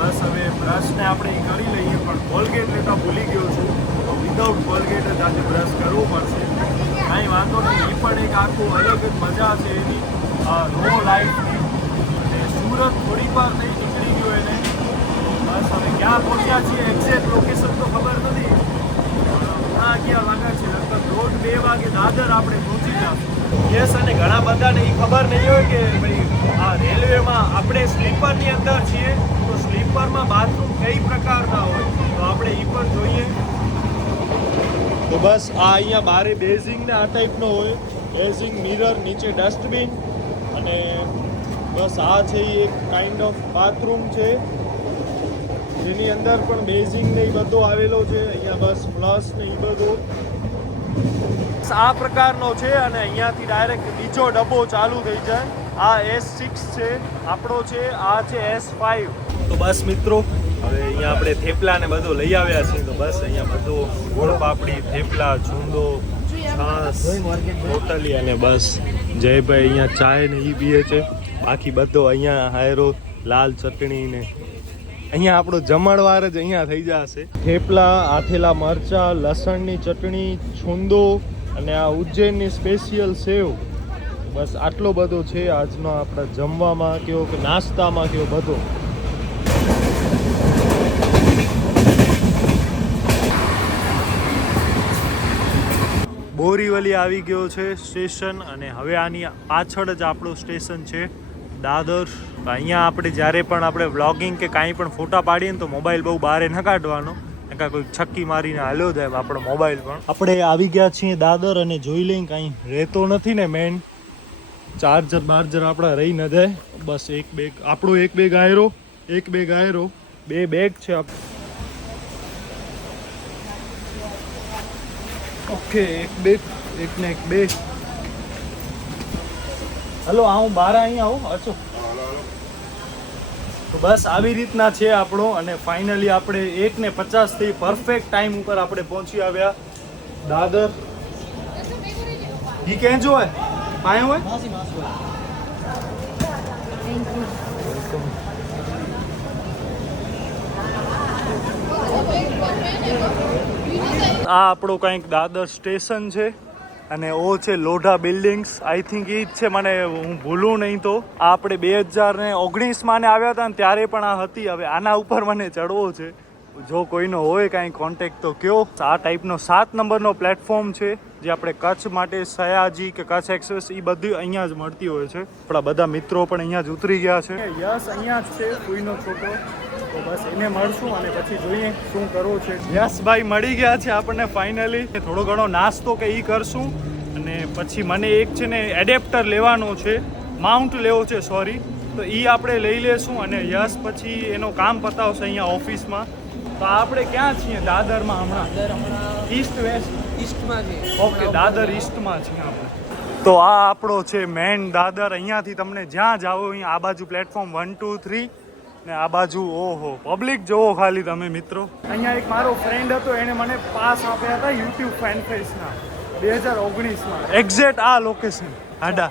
બસ હવે બ્રશને આપણે એ કરી લઈએ, પણ કોલગેટ લેતા ભૂલી ગયો છું, તો વિધાઉટ કોલગેટ જ આજે બ્રશ કરવું પડશે. કાંઈ વાંધો નહીં, એ પણ એક આખું અલગ જ મજા છે એની રો લાઇટની. અને સુરત થોડીક વાર નહીં નીકળી ગયો એને. બસ હવે ક્યાં પહોંચ્યા છીએ એક્ઝેક્ટ લોકેશન તો ખબર નથી. ક્યાં વાગ્યા છે લગભગ 1:30-2 વાગે દાદર આપણે પહોંચી જશું. યસ, અને ઘણા બધાને એ ખબર નહીં હોય કે ભાઈ આ રેલવેમાં આપણે સ્લીપરની અંદર છીએ, તો સ્લીપરમાં બાથરૂમ કઈ પ્રકારના હોય તો આપણે એ પણ જોઈએ. તો બસ આ અહીંયા બારે બેઝિંગ ને આ ટાઈપનો હોય, બેઝિંગ, મિરર, નીચે ડસ્ટબિન, અને બસ આ છે એ એક કાઇન્ડ ઓફ બાથરૂમ છે જેની અંદર પણ બેઝિંગ ને એ બધો આવેલો છે. અહીંયા બસ ફ્લશ ને એ બધો આ પ્રકારનો છે. અને અહીંયાથી ડાયરેક્ટ બીજો ડબ્બો ચાલુ થઈ જાય. આ S6 છે આપણો છે, આ છે S5. તો બસ મિત્રો, હવે અહીંયા આપણે થેપલા ને બધું લઈ આવ્યા છીએ. તો બસ અહીંયા બધું ગોળ પાપડી, થેપલા, ચૂંદો, છાસ, રોટલી, અને બસ જયભાઈ અહીંયા ચાય ને એ પીએ છે. બાકી બધો અહીંયા હાયરો લાલ ચટણી ને અહીંયા આપણો જમણવાર જ અહીંયા થઈ જશે. થેપલા, આથેલા મરચા, લસણની ચટણી, છૂંદો, અને આ ઉજ્જૈનની સ્પેશિયલ સેવ. બસ આટલો બધો છે આજનો આપણા જમવામાં કેવો કે નાસ્તામાં કેવો બધો. બોરીવલી આવી ગયો છે સ્ટેશન, અને હવે આની પાછળ જ આપણું સ્ટેશન છે દાદર. અહીંયા આપણે જ્યારે પણ આપણે વ્લોગિંગ કે કાંઈ પણ ફોટા પાડીએ ને તો મોબાઈલ બહુ બહાર ન કાઢવાનો, કાંઈ કોઈ છક્કી મારીને હાલ્યો જાય આપણો મોબાઈલ પણ. આપણે આવી ગયા છીએ દાદર, અને જોઈ લઈએ કાંઈ રહેતો નથી ને, મેન ચાર્જર બાર્જર આપણા રહી ન જાય. બસ એક બેગ આપણો, એક બેગ આયરો, એક બેગ આયરો, 2 બેગ છે. ઓકે, એક બેગ, એક ને એક બેગ. હલો, હું બહાર અહીંયા આવું. અચ્છો, તો બસ આવી રીતના છે આપણો. અને ફાઇનલી આપણે 1:50 થી પરફેક્ટ ટાઈમ ઉપર આપણે પહોંચી આવ્યા દાદર. ઈ કેમ જો હોય પાય હોય. આ આપણો કંઈક દાદર સ્ટેશન છે, અને ઓ છે લોઢા બિલ્ડિંગ્સ. આઈ થિંક એ જ છે, મને હું ભૂલું નહીં તો. આ આપણે 2019માં આવ્યા હતા ને ત્યારે પણ આ હતી. હવે આના ઉપર મને ચડવો છે. જો કોઈનો હોય કાંઈ કોન્ટેક્ટ તો કયો. આ ટાઈપનો 7 નંબરનો પ્લેટફોર્મ છે, જે આપણે કચ્છ માટે સયાજી કે કચ્છ એક્સપ્રેસ એ બધી અહીંયા જ મળતી હોય છે. આપણા બધા મિત્રો પણ અહીંયા જ ઉતરી ગયા છે. યસ, અહીંયા જ છે કોઈનો છોકરો. તો બસ એને મળશું અને પછી જોઈએ શું કરવું છે. યસભાઈ મળી ગયા છે આપણને ફાઇનલી. થોડો ઘણો નાસ્તો કે એ કરશું, અને પછી મને એક છે ને એડેપ્ટર લેવાનો છે, માઉન્ટ લેવો છે સોરી, તો એ આપણે લઈ લેશું. અને યસ પછી એનો કામ પતાવશે અહીંયા ઓફિસમાં. તો આપણે ક્યાં છીએ દાદરમાં હમણાં? East west? ઈસ્ટમાં છે. ઓકે, દાદર ઈસ્ટમાં છીએ આપણે. તો આ આપણો છે મેન દાદર. અહીંયાથી તમને જ્યાં જાઓ અહીંયા આ બાજુ પ્લેટફોર્મ 1, 2, 3 ને આ બાજુ ઓહો પબ્લિક જોવો ખાલી તમે મિત્રો. અહીંયા એક મારો ફ્રેન્ડ હતો, એને મને પાસ આપ્યા હતા યુટ્યુબ ફેન ફેસના 2019માં. એક્ઝેક્ટ આ લોકેશન હાડા.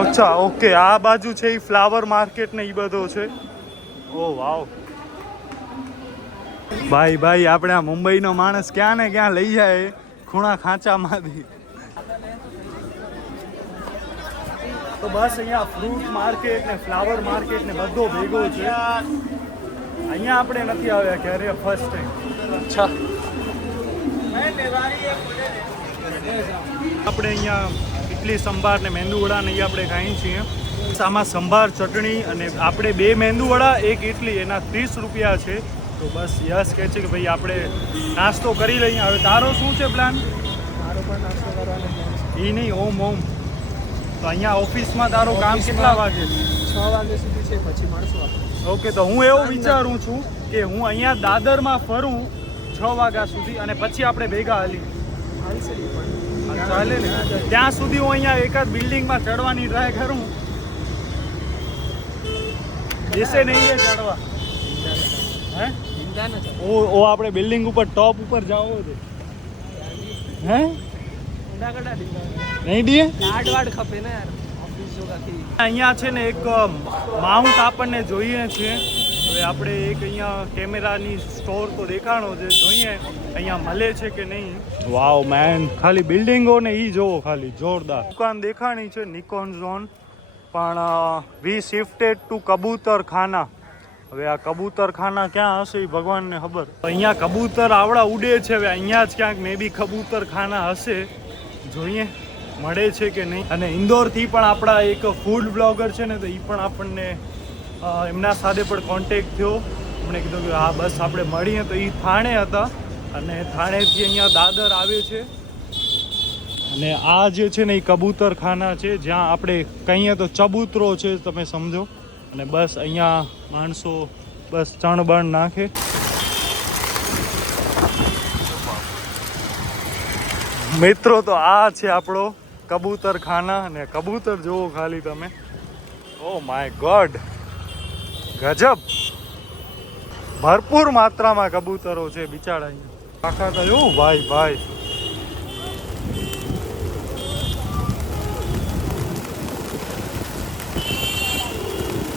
અચ્છા, ઓકે, આ બાજુ છે એ ફ્લાવર માર્કેટ ને એ બધો છે. ઓ વાવ ભાઈ ભાઈ, આપણે આ મુંબઈનો માણસ ક્યાં ને ક્યાં લઈ જાય ખૂણા ખાંચામાંથી. તો બસ અહીંયા ફ્રૂટ માર્કેટ ને ફ્લાવર માર્કેટ ને બધો ભેગો છે. અહીંયા આપણે નથી આવ્યા ક્યારે, ફર્સ્ટ ટાઈમ. અચ્છા, આપણે અહીંયા ઇડલી સંભાર ને મેંદુ વડા ને એ આપણે ખાઈએ છીએ. આમાં સંભાર, ચટણી, અને આપણે 2 મેંદુ વડા 1 ઇડલી, એના 30 રૂપિયા છે. તો બસ યસ કહે છે કે ભાઈ આપણે નાસ્તો કરી લઈએ. હવે તારો શું છે પ્લાન? મારો પણ નાસ્તો કરવાનો એ નહીં, ઓમ. તો અહીંયા ઓફિસમાં તારો કામ કેટલા વાગે? 6 વાગ્યા સુધી છે, પછી મળશું આપણે. ઓકે, તો હું એવું વિચારું છું કે હું અહીંયા દાદરમાં ફરું 6 વાગ્યા સુધી, અને પછી આપણે ભેગા હાલી ચાલે ને. ત્યાં સુધી હું અહીંયા એકાદ બિલ્ડિંગમાં ચડવાની ટ્રાય કરું. બેસે નહીં ચડવા. હે ઓ આપણે બિલ્ડિંગ ઉપર ટોપ ઉપર જાવ છે. હે નહીં દીએ કાર્ડ વાડ ખપે ને યાર, ઓફિસ જોગા અહીંયા છે ને એક માઉન્ટ આપણને જોઈએ છે. હવે આપણે એક અહીંયા કેમેરાની સ્ટોર તો દેખાણો છે, જોઈએ અહીંયા મળે છે કે નહીં. વાવ મેન, ખાલી બિલ્ડિંગો ને ઈ જોવો, ખાલી જોરદાર દુકાન દેખાણી છે નિકોન ઝોન. પણ વી શિફ્ટેડ ટુ કબૂતર ખાના. હવે આ કબૂતર ખાના ક્યાં હશે એ ભગવાનને ખબર. અહીંયા કબૂતર આવડા ઉડે છે, હવે અહીંયા જ ક્યાંક મે બી કબૂતર ખાના હશે, જોઈએ મળે છે કે નહીં. અને ઇન્દોરથી પણ આપણા એક ફૂડ બ્લોગર છે ને, તો એ પણ આપણને એમના સાથે પણ કોન્ટેક્ટ થયો. એમણે કીધું કે હા બસ આપણે મળીએ. તો એ થાણે હતા અને થાણેથી અહીંયા દાદર આવે છે. અને આ જે છે ને એ કબૂતર ખાના છે, જ્યાં આપણે કહીએ તો ચબૂતરો છે, તમે સમજો. અને બસ અહીંયા માણસો બસ ચણબણ નાખે. મિત્રો તો આ છે આપણો કબૂતર ખાના. અને કબૂતર જોવો ખાલી તમે, ઓ માય ગોડ, ગજબ, ભરપૂર માત્રામાં કબૂતરો છે બિચારા અહીંયા. આખા કયું ભાઈ ભાઈ.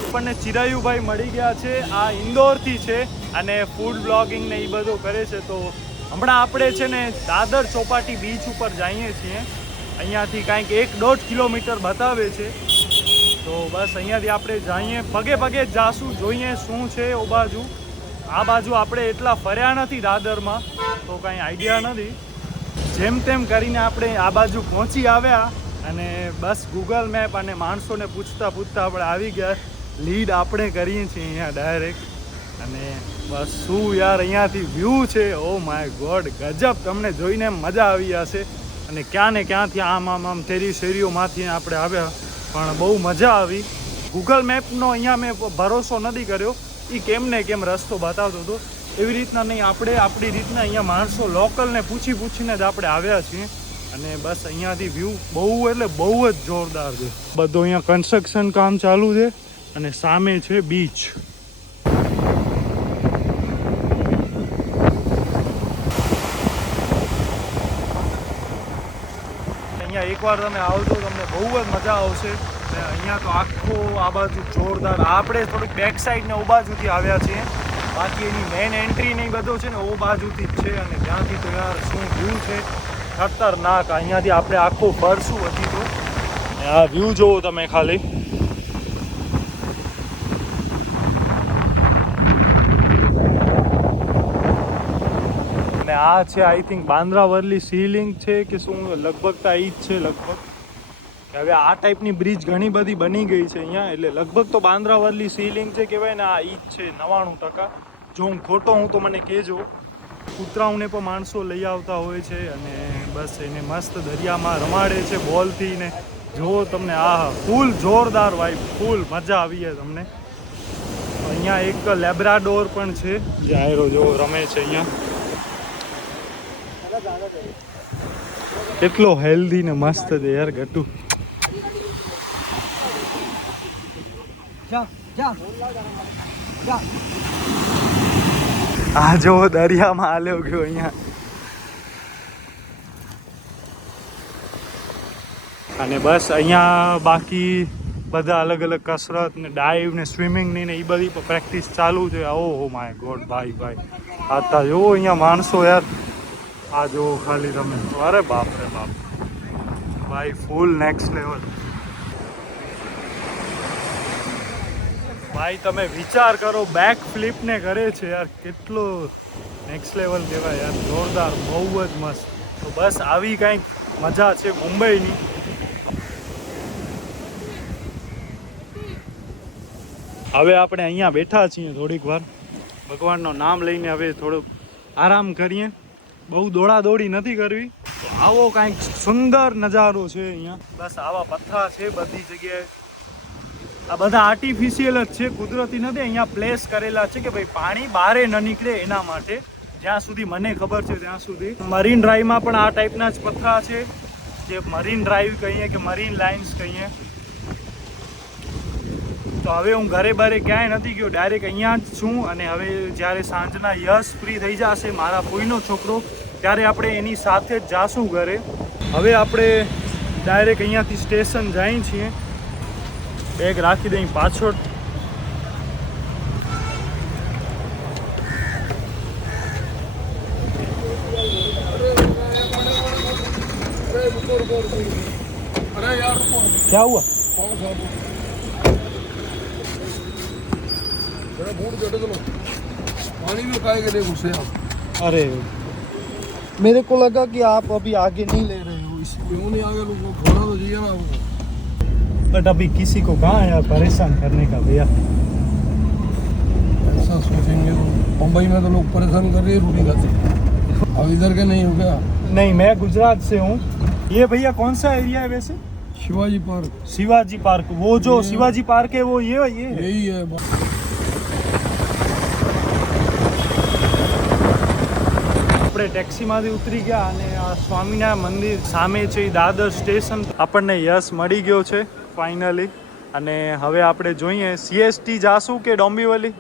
આપણને ચિરાયુભાઈ મળી ગયા છે, આ ઇન્દોરથી છે અને ફૂડ બ્લોગિંગ ને એ બધું કરે છે. તો હમણાં આપણે છે ને દાદર ચોપાટી બીચ ઉપર જઈએ છીએ. અહીંયાથી કાંઈક 1-1.5 કિલોમીટર બતાવે છે. તો બસ અહીંયાથી આપણે જઈએ, પગે પગે જ જાશું, જોઈએ શું છે ઓ બાજુ. આ બાજુ આપણે એટલા ફર્યા નથી દાદરમાં, તો કાંઈ આઈડિયા નથી. જેમ તેમ કરીને આપણે આ બાજુ પહોંચી આવ્યા અને બસ ગૂગલ મેપ અને માણસોને પૂછતા પૂછતા આપણે આવી ગયા. લીડ આપણે કરીએ છીએ અહીંયા ડાયરેક્ટ. અને બસ શું યાર અહીંયાથી વ્યૂ છે, ઓ માય ગોડ, ગજબ. તમને જોઈને મજા આવી જશે. અને ક્યાં ને ક્યાંથી આમ તેરી શેરીઓમાંથી આપણે આવ્યા, પણ બહુ મજા આવી. ગૂગલ મેપનો અહીંયા મેં ભરોસો નથી કર્યો, એ કેમ ને કેમ રસ્તો બતાવતો હતો. એવી રીતના નહીં, આપણે આપણી રીતના અહીંયા માણસો લોકલને પૂછીને જ આપણે આવ્યા છીએ. અને બસ અહીંયાથી વ્યૂ બહુ એટલે બહુ જ જોરદાર છે. બધું અહીંયા કન્સ્ટ્રક્શન કામ ચાલુ છે અને સામે છે બીચ. અહીંયા એકવાર તમે આવજો, તમને બહુ જ મજા આવશે. અહીંયા તો આખો આ બાજુ જોરદાર. આપણે થોડીક બેક સાઈડ ને ઓ બાજુથી આવ્યા છીએ, બાકી એની મેઇન એન્ટ્રી ને એ બધું છે ને ઓ બાજુથી જ છે. અને ત્યાંથી તો યાર શું વ્યૂ છે, ખતરનાક. અહીંયાથી આપણે આખું ફરશું હજી તો. આ વ્યૂ જોવો તમે ખાલી. અને આ છે I think Bandra Worli ceiling છે કે શું, લગભગ તો ઈ જ છે લગભગ. કે હવે આ ટાઈપની બ્રિજ ઘણી બધી બની ગઈ છે અહીંયા, એટલે લગભગ તો બાંદ્રા વર્લી સીલિંગ છે કહેવાય ને, આ ઈ જ છે 99%. જો હું ખોટો હું તો મને કહેજો. કૂતરાઓને પણ માણસો લઈ આવતા હોય છે અને બસ એને મસ્ત દરિયામાં રમાડે છે બોલથી ને. જો તમને આ ફૂલ જોરદાર વાઇબ, ફૂલ મજા આવી જાય તમને. અહીંયા એક લેબ્રાડોર પણ છે, જે આયરો જો રમે છે અહીંયા. કેટલો હેલ્ધી ને મસ્ત છે યાર ગટુ. આ જો દરિયામાં હાલ્યો ગયો અહીંયા. અને બસ અહીંયા બાકી બધા અલગ અલગ કસરત ને ડાઈવ ને સ્વિમિંગ ની ને એ બધી પ્રેક્ટિસ ચાલુ છે. ઓહો માય ગોડ ભાઈ ભાઈ, આતા જો અહીંયા માણસો યાર, આ જો ખાલી તમે, અરે બાપ રે બાપ ભાઈ, ફૂલ નેક્સ્ટ લેવલ ભાઈ. તમે વિચાર કરો, બેક ફ્લિપ ને કરે છે યાર, કેટલો નેક્સ્ટ લેવલ કહેવાય યાર, જોરદાર, બહુ જ મસ્ત. તો બસ આવી કંઈક મજા છે મુંબઈની. હવે આપણે અહીંયા બેઠા છીએ થોડીક વાર, ભગવાનનું નામ લઈને હવે થોડુંક આરામ કરીએ. બહુ દોડાદોડી નથી કરવી. તો આવો કાંઈક સુંદર નજારો છે અહીંયા. બસ આવા પથ્થરા છે બધી જગ્યાએ. આ બધા આર્ટિફિશિયલ જ છે, કુદરતી નથી. અહીંયા પ્લેસ કરેલા છે કે ભાઈ પાણી બહાર ન નીકળે એના માટે, જ્યાં સુધી મને ખબર છે ત્યાં સુધી. મરીન ડ્રાઈવમાં પણ આ ટાઈપના જ પથ્થરા છે, જે મરીન ડ્રાઈવ કહીએ કે મરીન લાઇન્સ કહીએ. તો હવે હું ઘરે બારે ક્યાંય નથી ગયો, ડાયરેક્ટ અહીંયા જ છું. અને હવે જ્યારે સાંજના યશ ફ્રી થઈ જશે, મારા ફોઈનો છોકરો, ત્યારે આપણે એની સાથે જ જાશું ઘરે. હવે આપણે ડાયરેક્ટ અહીંયાથી સ્ટેશન જઈએ છીએ. બેગ રાખી દઈ પાછળ. अरे यार ક્યાં હુઆ? जरा बूट चढ़े चलो पानी में काहे के लिए घुसे आप अरे मेरे को लगा कि आप अभी आगे नहीं ले रहे हो इसलिए. क्यों नहीं आगे लोग घोड़ा तो चाहिए ना आपको बट अभी किसी को कहाँ है यार परेशान करने का भैया. ऐसा सोचेंगे तो मुंबई में तो लोग परेशान कर रहे हैं रोटी खाते अब इधर के नहीं हो गया नहीं, मैं गुजरात से हूँ. ये भैया कौन सा एरिया है वैसे? Shivaji park Shivaji park. वो जो शिवाजी पार्क है वो ये यही है આપણે ટેક્સીમાંથી ઉતરી ગયા અને આ સ્વામિનારાયણ મંદિર સામે છે એ દાદર સ્ટેશન. આપણને યશ મળી ગયો છે ફાઇનલી. અને હવે આપણે જોઈએ સીએસટી જાશું કે ડોંબીવલી.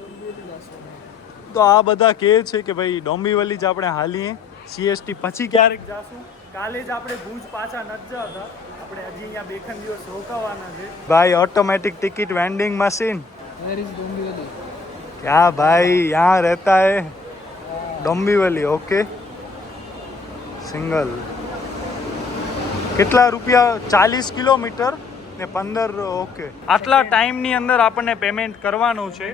તો આ બધા કહે છે કે ભાઈ ડોંબીવલી જ આપણે હાલીએ, સીએસટી પછી ક્યારેક જાશું. કાલે જ આપણે ભુજ પાછા નથી જતા, આપણે હજી અહીંયા બે ત્રણ દિવસ રોકાવાના છે. ભાઈ ऑटोमेटिक टिकट वेंडिंग मशीन क्या भाई यहाँ रहता है डोंबिवली. Okay single. કેટલા રૂપિયા? 40 કિલોમીટર ને 15. ઓકે, આટલા ટાઈમની અંદર આપણને પેમેન્ટ કરવાનું છે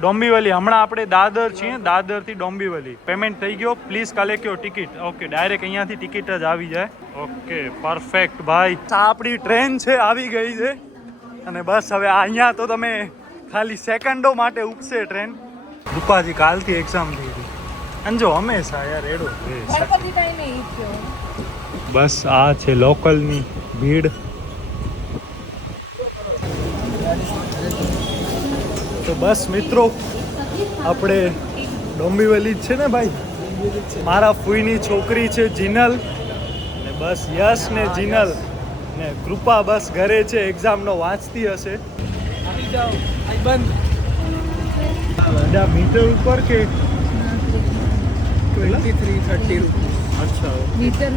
ડોંબીવલી. હમણાં આપણે દાદર છીએ, દાદરથી ડોંબીવલી પેમેન્ટ થઈ ગયો. Please collect your ticket. Okay, direct અહીંયાથી ટિકિટ જ આવી જાય. ઓકે પરફેક્ટ ભાઈ. આ આપણી ટ્રેન છે, આવી ગઈ છે. અને બસ હવે અહીંયા તો તમે ખાલી સેકન્ડો માટે ઉપસે ટ્રેન. રૂપાજી કાલથી એક્ઝામ થઈ ગઈ. અંજો હંમેશા યાર એડો બસ. આ છે લોકલની ભીડ. તો બસ મિત્રો આપણે ડોંબીવલી જ છે ને ભાઈ. મારા ફૂઈની છોકરી છે જીનલ, ને બસ યશ ને જીનલ ને કૃપા બસ ઘરે છે, એક્ઝામનો વાંચતી હશે. બધા મીટર ઉપર કે 23-30 અચ્છા मीटर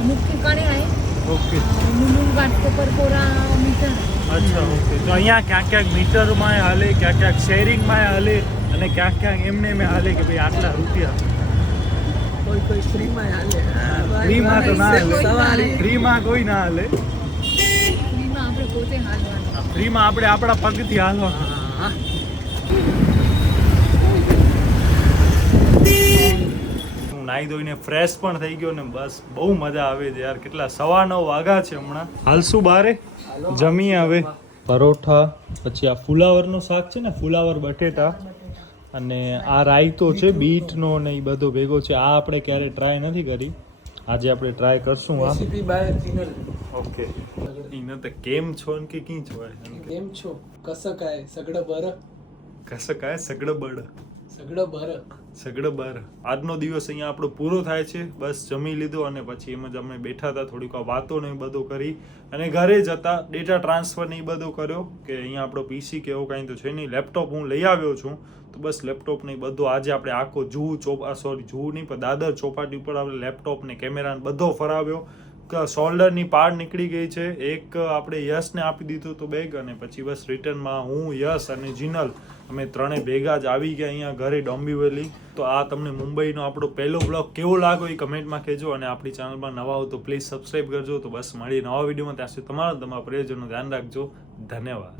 अमुक ठिकाणी आहे ઓકે मुलुंड घाटकोपर कोरा मीटर અચ્છા ઓકે. તો અહીંયા ક્યાંક ક્યાંક મીટરમાં હાલે, ક્યાંક ક્યાંક શેરિંગમાં હાલે, અને ક્યાંક ક્યાંક એમને મેં હાલે કે ભાઈ આટલા રૂપિયા. कोई फ्री में हाले ફ્રીમાં તો ના હાલે, ફ્રીમાં કોઈ ના હાલે. ફ્રીમાં આપણે પોતે હાલવાનું. ફ્રીમાં આપણે આપણા પગથી હાલવાનું. હું નાહી ધોઈને ફ્રેશ પણ થઈ ગયો ને બસ બહુ મજા આવે છે યાર. કેટલા 9:15 વાગ્યા છે હમણાં. હાલશું બારે જમીએ હવે. પરોઠા, પછી આ ફુલાવરનો શાક છે ને, ફુલાવર બટેટા, અને આ રાયતો છે બીટનો ને એ બધો ભેગો છે. આ આપણે ક્યારે ટ્રાય નથી કરી, આજે આપણે ટ્રાય કરશું. આ रेसिपी बाय चिनल. ઓકે. એને તો કેમ છો ને કે કી છો केम छो कसं काय सगळं बरं કશે કાય સગડં બળ सगळं बरं. સગડં બાર. આજનો દિવસ અહીંયા આપણો પૂરો થાય છે. બસ જમી લીધો અને પછી એમ જ અમે બેઠા હતા, થોડીક વાતો ને એ બધું કરી અને ઘરે જતા ડેટા ટ્રાન્સફર ને એ બધું કર્યો કે અહીંયા આપણો પીસી કે એવું કાંઈ તો છે નહીં. લેપટોપ હું લઈ આવ્યો છું, તો બસ લેપટોપ ને એ બધું આજે આપણે આખો જૂ નહીં પણ દાદર ચોપાટી ઉપર આપણે લેપટોપ ને કેમેરા ને બધો ફરાવ્યો. શોલ્ડરની પાડ નીકળી ગઈ છે. એક આપણે યશને આપી દીધું તો બેગ, અને પછી બસ રિટર્નમાં હું, યશ અને જીનલ અમે ત્રણે ભેગા જ આવી ગયા અહીંયા ઘરે ડોંબીવલી. તો આ તમને મુંબઈનો આપણો પહેલો બ્લોગ કેવો લાગ્યો એ કમેન્ટમાં કહેજો, અને આપણી ચેનલમાં નવા હો તો પ્લીઝ સબસ્ક્રાઈબ કરજો. તો બસ મળીએ નવા વિડીયોમાં. ત્યાં સુધી તમારા પ્રિયજનનું ધ્યાન રાખજો. ધન્યવાદ.